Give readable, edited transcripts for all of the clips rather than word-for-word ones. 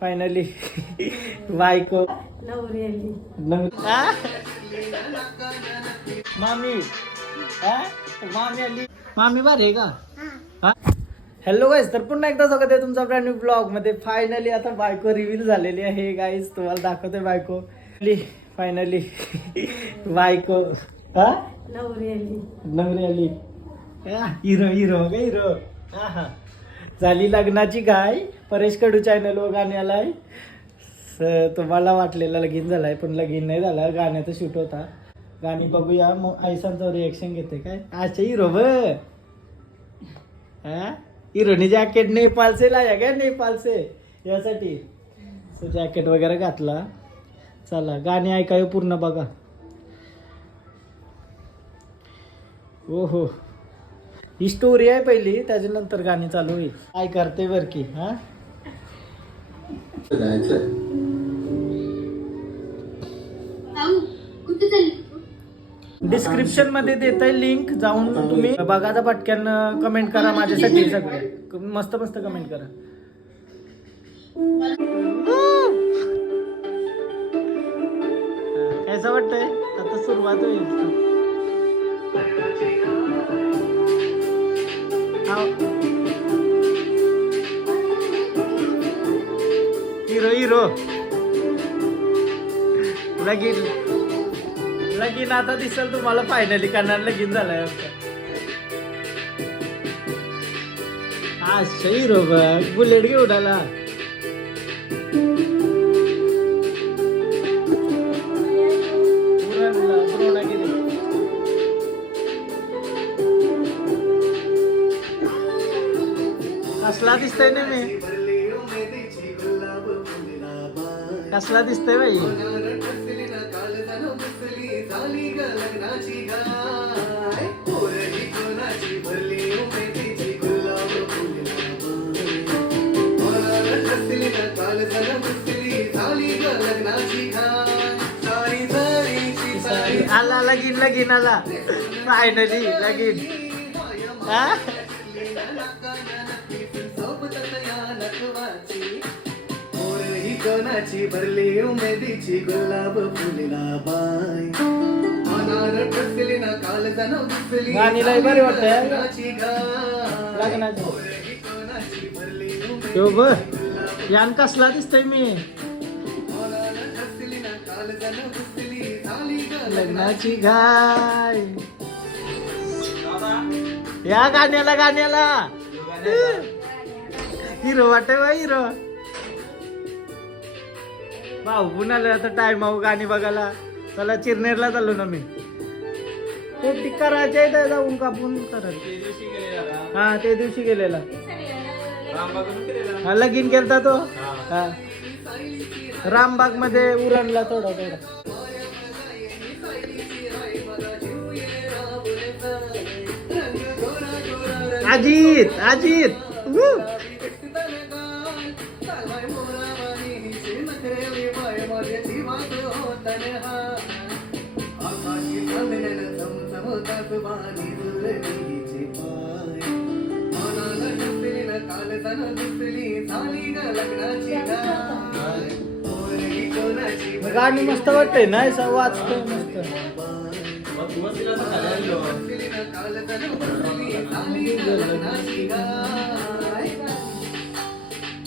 Finally बायको नवरी आली. मामी मामी आली. मामी बार आहे का? हॅलो गाईज, तर पुन्हा एकदा स्वागत आहे तुमचा ब्रँड न्यू ब्लॉग मध्ये. फायनली आता बायको रिव्हील झालेली आहे गाईज, तुम्हाला दाखवते बायको. फायनली बायको नवरी आली. नवरी आली. हिरो हिरो ग हिरो. झाली लग्नाची गाय. परेश कडू चॅनल वर गाणी आलाय. तुम्हाला वाटलेला लगीन झालाय, पण लगीन नाही झाला, गाण्याचा शूट होता. गाणी बघूया, मग आयसांचं रिएक्शन घेते काय. अच्छा हिरो ब हिरोनी जॅकेट नेपाळचे लाया काय, नेपाळचे यासाठी जॅकेट वगैरे घातला. चला गाणी ऐकाय पूर्ण बघा. ओहो, ही स्टोरी आहे पहिली, त्याच्यानंतर गाणी चालू होईल. काय करते बर की. डिस्क्रिप्शन मध्ये देत आहे लिंक, जाऊन तुम्ही बघा. पटक्यान कमेंट करा माझ्यासाठी, सगळे मस्त मस्त कमेंट करा. कसं वाटतंय? आता सुरुवात होईल. हिरो हिरो लगीन आता दिसेल तुम्हाला. फायनली करणार लगीन झालाय. अच्छा हिरो बघ, बुलेट घेऊन आला. कसला दिसतंय ना मी, कसला दिसतंय बाई. आला लगीन, लगीन आला फायनली लगीन. कोणाची भरली उमेदीची गुलाब फुलला बाय. अनार टसली ना काल जण दिसली गाणी लय बरी वाटतंय लग्नाची गाय. लग्नाची. कोणाची भरली यो ब यान कसला दिसतोय मी. अनार टसली ना काल जण दिसली झाली लग्नाची गाय. या गाण्याला गाण्याला हिरो वाटत बा हिरो. भाऊ पुण्याला आता टाइम आहो गाणी बघायला. चला चिरनेरला चाललो ना मी. ते करायचे आहे, जाऊन कापून करायचं. हा ते दिवशी गेलेला. हा लगीन केलता तो. हा रामबाग मध्ये उरणला थोडा थोडा. अजित अजित गाणी मस्त वाटतंय ना, वाचतोय मस्त.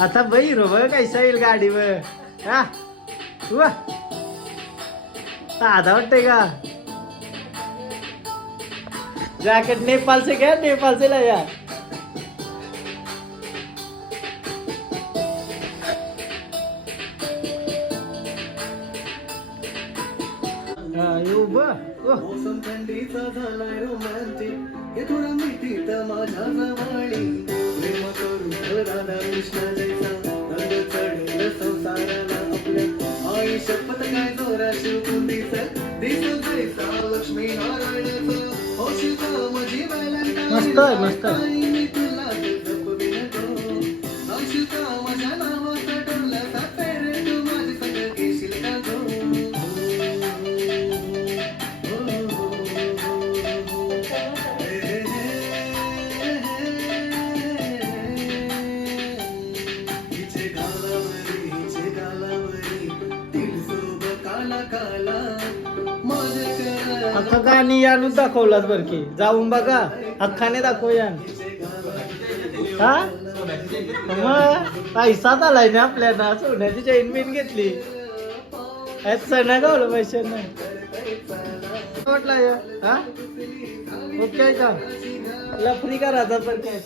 आता बाई रो बघ कैसा येईल गाडीवर. साधा वाटतंय का. जॅकेट नेपाल से क्या, नेपाल से लाया. मोसम थंडीचा झालाय रोमांटिक. हे थोडा मिठीत माझ्या जवळी प्रेम करू राधा कृष्ण जैसा. रंग चढेल संसाराला आपल्या. आई शपथ काय जोरा शिवकुंडीच दिसत जैसा लक्ष्मी नारायणाचं. औषध माझी मस्त आहे मस्त. तुला जपविन तो औषध माझ्या नावाचा डोला सापेर. तू माझी सगळं घेशील का गो. अख्खा गाणी यानच दाखवलात बरं की जाऊन बघा अख्खाने दाखव यान हा मग पैसा आलाय ना आपल्याला सोन्याची चैन बिन घेतली सणा गावलं पैसे नाही म्हटलं हा ओके आहे का लफरी का राहता पण काय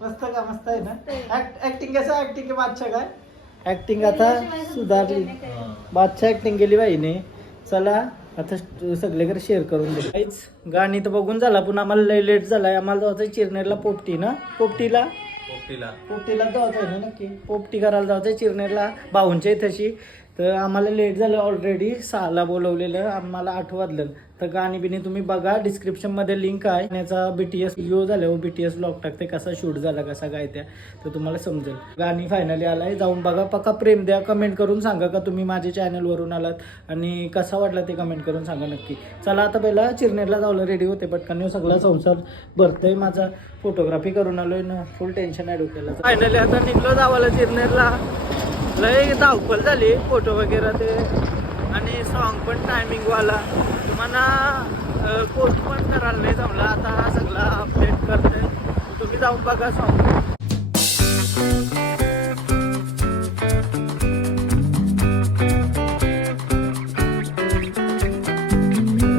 मस्त का मस्त आहे ना ऍक्टिंग कसं ऍक्टिंग के बादशाह काय ऍक्टिंग आता सुधारली बादशाह ऍक्टिंग केली बाईने चला आता सगळीकडे शेअर करून दे काहीच गाणी तर बघून झाला पण आम्हाला लय लेट झालाय आम्हाला जायचं चिरनेरला पोपटी ना पोपटीला जायचं आहे ना नक्की पोपटी करायला जायचं चिरनेरला भाऊंच्या इथेशी तर आम्हाला लेट झालं ऑलरेडी 6ला बोलवलेलं आम्हाला 8 वाजलं तर गाणी बिणी तुम्ही बघा डिस्क्रिप्शनमध्ये लिंक आहे त्याचा BTS व्हिडिओ झाला BTS ब्लॉग टाकते कसा शूट झाला कसा काय त्या तर तुम्हाला समजेल गाणी फायनली आलाय जाऊन बघा पक्का प्रेम द्या कमेंट करून सांगा का तुम्ही माझ्या चॅनलवरून आलात आणि कसा वाटला ते कमेंट करून सांगा नक्की चला आता पहिला चिरनेरला जावलं रेडी होते पटकन सगळा संसार भरतोय माझा फोटोग्राफी करून आलोय ना फुल टेन्शन आहे डोक्याला फायनली आता निघलो जावाला चिरनेरला लय धावपल झाली फोटो वगैरे ते आणि सॉन्ग पण टायमिंगवाला तुम्हाला पोस्ट पण करायला नाही जमला आता हा सगळा अपडेट करते तुम्ही जाऊन बघा सॉन्ग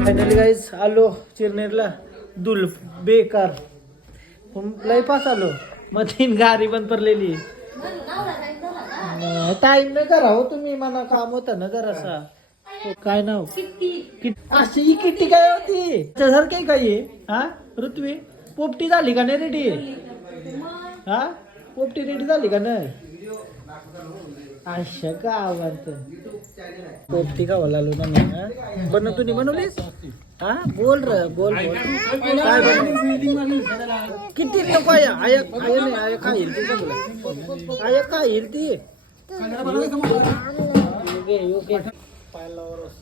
फायनली गाईज आलो चिरनेरला दुल्फ बेकार लय पास आलो मग 3 गाडी बंद पडलेली टाइम नाही करा हो तुम्ही मला काम होतं ना जरासा काय नाव अशी ही किट्टी काय होती त्यासारखी काय हा ऋत्वी पोपटी झाली का नाही रेडी हा पोपटी रेडी झाली का नाही अशा गावात पोपटी गावाला आलो ना मी बनव तुम्ही बनवलीस हा बोल र बोल काय किती नको आय आय नाही आय खाईल ती सगळं आय खाईल ती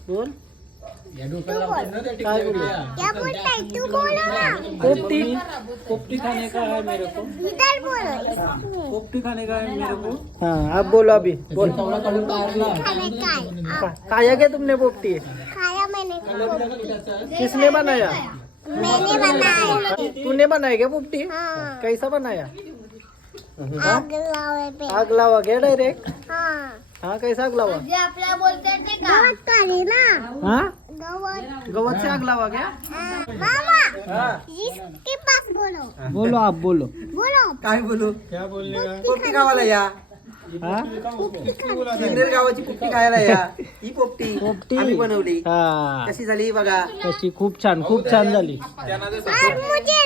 बोल काय पोपटी पोपटी खाने का है मेरे को पोपटी खाने का है मेरे को हाँ अब बोलो अभी बोल खाया क्या तुमने पोपटी खाया मैंने किसने बनाया मैंने बनाया तूने बनाया क्या पोपटी हाँ। कैसा बनाया आग लावा क्या डायरेक्ट हाँ हाँ कैसा आग लावा जे आपल्या बोलतात ते गवत काढी ना हाँ गवत गवत से आग लावा क्या मामा हाँ इसके पास बोलो बोलो आप बोलो काय बोलू क्या बोलने का पोपटी गावाला या हाँ चिरनेर गावाची पोपटी खायला या ही पोपटी पोपटी आम्ही बनवली हा कशी झाली बघा कशी खूप छान झाली और मुझे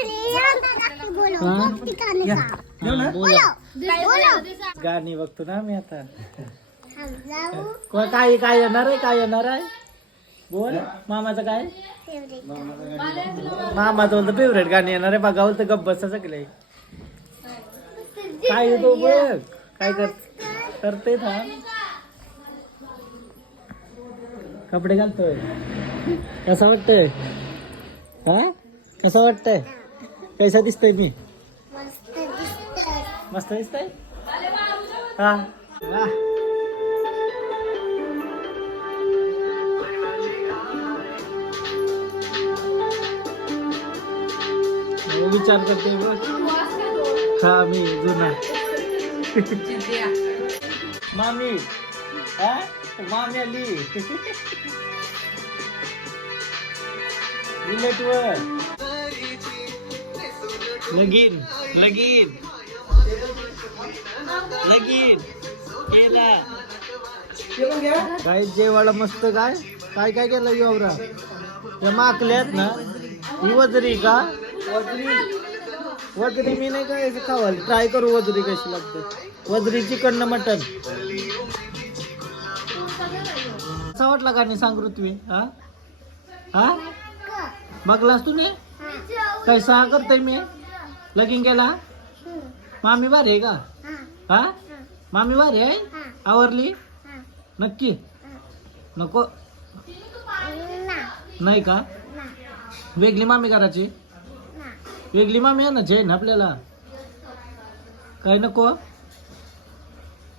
बोलो हाँ? पोपटी खाने का हाँ, बोलो बोलो गाणी बघतो ना मी आता हम जाऊ काय येणार आहे बोल मामाचं काय फेवरेट मामाचं बोलतं फेवरेट गाणी येणार आहे बघा बोलतं गप्प बसा सगळे काय येतो बघ काय करते थांब कपडे घालतोय कसा वाटतंय हा कसा वाटतंय कैसा दिसतोय मी मस्त दिसतं मस्त दिसतंय हा वा विचार करते बघ हा मी जुना मामी हा मामी आली बुलेटवर लगीन केला काय जेवायला मस्त काय केलं योवरा या माकल्यात ना ही वजरी का वजरी मी नाही काय खावाल ट्राय करू वजरी कशी लागते वजरी चिकन मटन कसा वाटला का नाही सांग ऋत्वी हा बघलास तू ने कैसा करतोय मी लगीन केला मामी भारी आहे का हा मामी भारी आहे आवरली नक्की नको नाही का वेगळी मामी करायची वेगळी मामी आहे ना जैन आपल्याला काय नको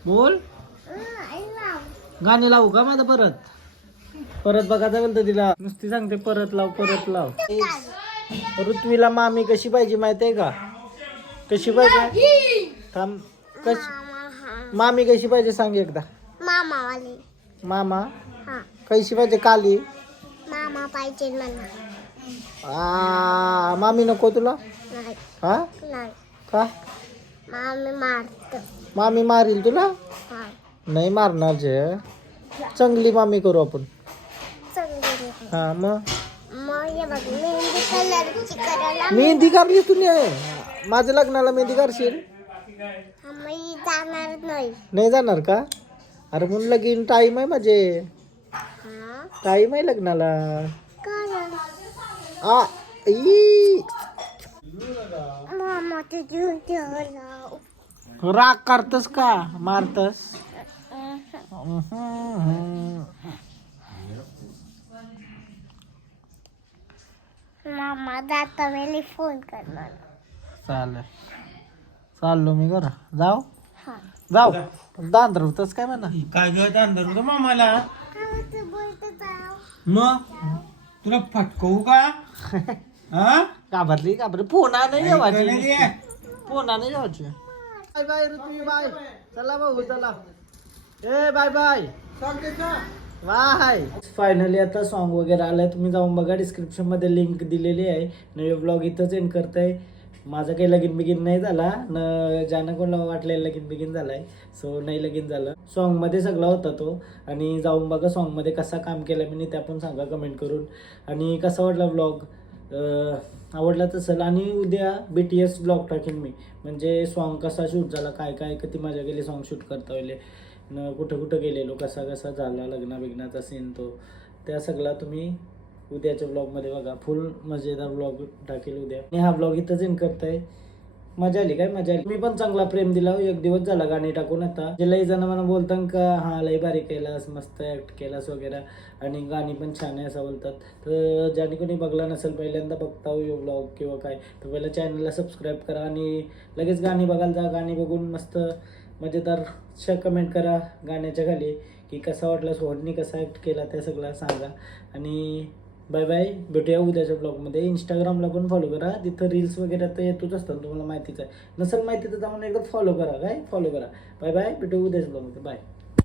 बोल गाणी लावू का माझं परत परत बघायचं बोलतं तिला नुसती सांगते परत लाव परत लाव. ऋत्वीला मामी कशी पाहिजे माहिती आहे का? कशी पाहिजे थांब. कशी मामी कशी पाहिजे सांग एकदा. मामा वाली. मामा हा कशी पाहिजे? काली. मामा पाहिजे मला. मामी नको तुला? नाही हा नाही का? मामी मारत. मामी मारील तुला? हा नाही मारणार जे. चांगली मामी करू आपण. चांगली. हा मग मग हे बघ मेहंदी कलरची करायला मेहंदी काढली तुम्ही? माझ्या लग्नाला मेहंदी काढशील? मी जाणार नाही. नाही जाणार का? अरे म्हणून लगीन टाईम आहे माझे. हा टाईम आहे लग्नाला. कारण आ ई. मामा ते जीव ठेवला. राग करतस का मारतस? मामा जाता वेळी फोन करणार. चालेल चाललो मी घरा. जाऊ हा जाऊ दांदरवतच काय म्हणा. काय ग अंदर मामाला बोलत जाऊ. मग तुला फटकवू का? हा? घाबरली पुन्हा नाही जेवायची. नाही. पुन्हा नाही जेवायची. Bye bye Rutvi bye. चला भाऊ चला. ए बाय बाय. बाय. फायनली आता सॉन्ग वगैरे आलाय. तुम्ही जाऊन बघा. डिस्क्रिप्शन मध्ये लिंक दिलेली आहे. नवे ब्लॉग इथंच एंड करताय. माझा काही लगीन बिगीन नाही झाला न. ज्यानं कोणाला वाटलेलं लगीन बिगीन झालाय. सो नाही लगीन झालं. सॉन्ग मध्ये सगळा होता तो. आणि जाऊन बघा सॉन्ग मध्ये कसा काम केलं मी त्या पण सांगा कमेंट करून. आणि कसा वाटला ब्लॉग आवडलाच असेल. आणि उद्या BTS ब्लॉग टाकेन मी. म्हणजे सॉन्ग कसा शूट झाला काय काय किती मजा गेली सॉन्ग शूट करता वेळेला न कुठं कुठं गेलेलो कसा कसा झाला लग्ना बिग्नाचा सीन तो त्या सगळा तुम्ही उद्याच्या ब्लॉगमध्ये बघा. फुल मजेदार ब्लॉग टाकेल उद्या. आणि हा ब्लॉग इथंच एंड करताय. मजा आली काय? मजा आली. मी पण चांगला प्रेम दिला. एक दिवस झाला गाणी टाकून. आता जे लई जण मला बोलतात का हा लई बारीक केलास मस्त ॲक्ट केलास वगैरे आणि गाणी पण छान आहे असं बोलतात. तर ज्याने कोणी बघला नसेल पहिल्यांदा बघता हो ब्लॉग किंवा काय तर पहिलं चॅनलला सबस्क्राईब करा आणि लगेच गाणी बघायला जा. गाणी बघून मस्त मजेदार कमेंट करा गाण्याच्या खाली की कसा वाटला सोहननी कसा ॲक्ट केला त्या सगळं सांगा. आणि बाय बाय. भेटूया उद्याच्या ब्लॉगमध्ये. इंस्टाग्रामला पण फॉलो करा. तिथं रील्स वगैरे आता येतोच असतात तुम्हाला माहितीच आहे. नसेल माहिती तर जाऊन एकदा फॉलो करा. काय फॉलो करा. Bye bye. भेटू उद्याच्या ब्लॉगमध्ये. बाय.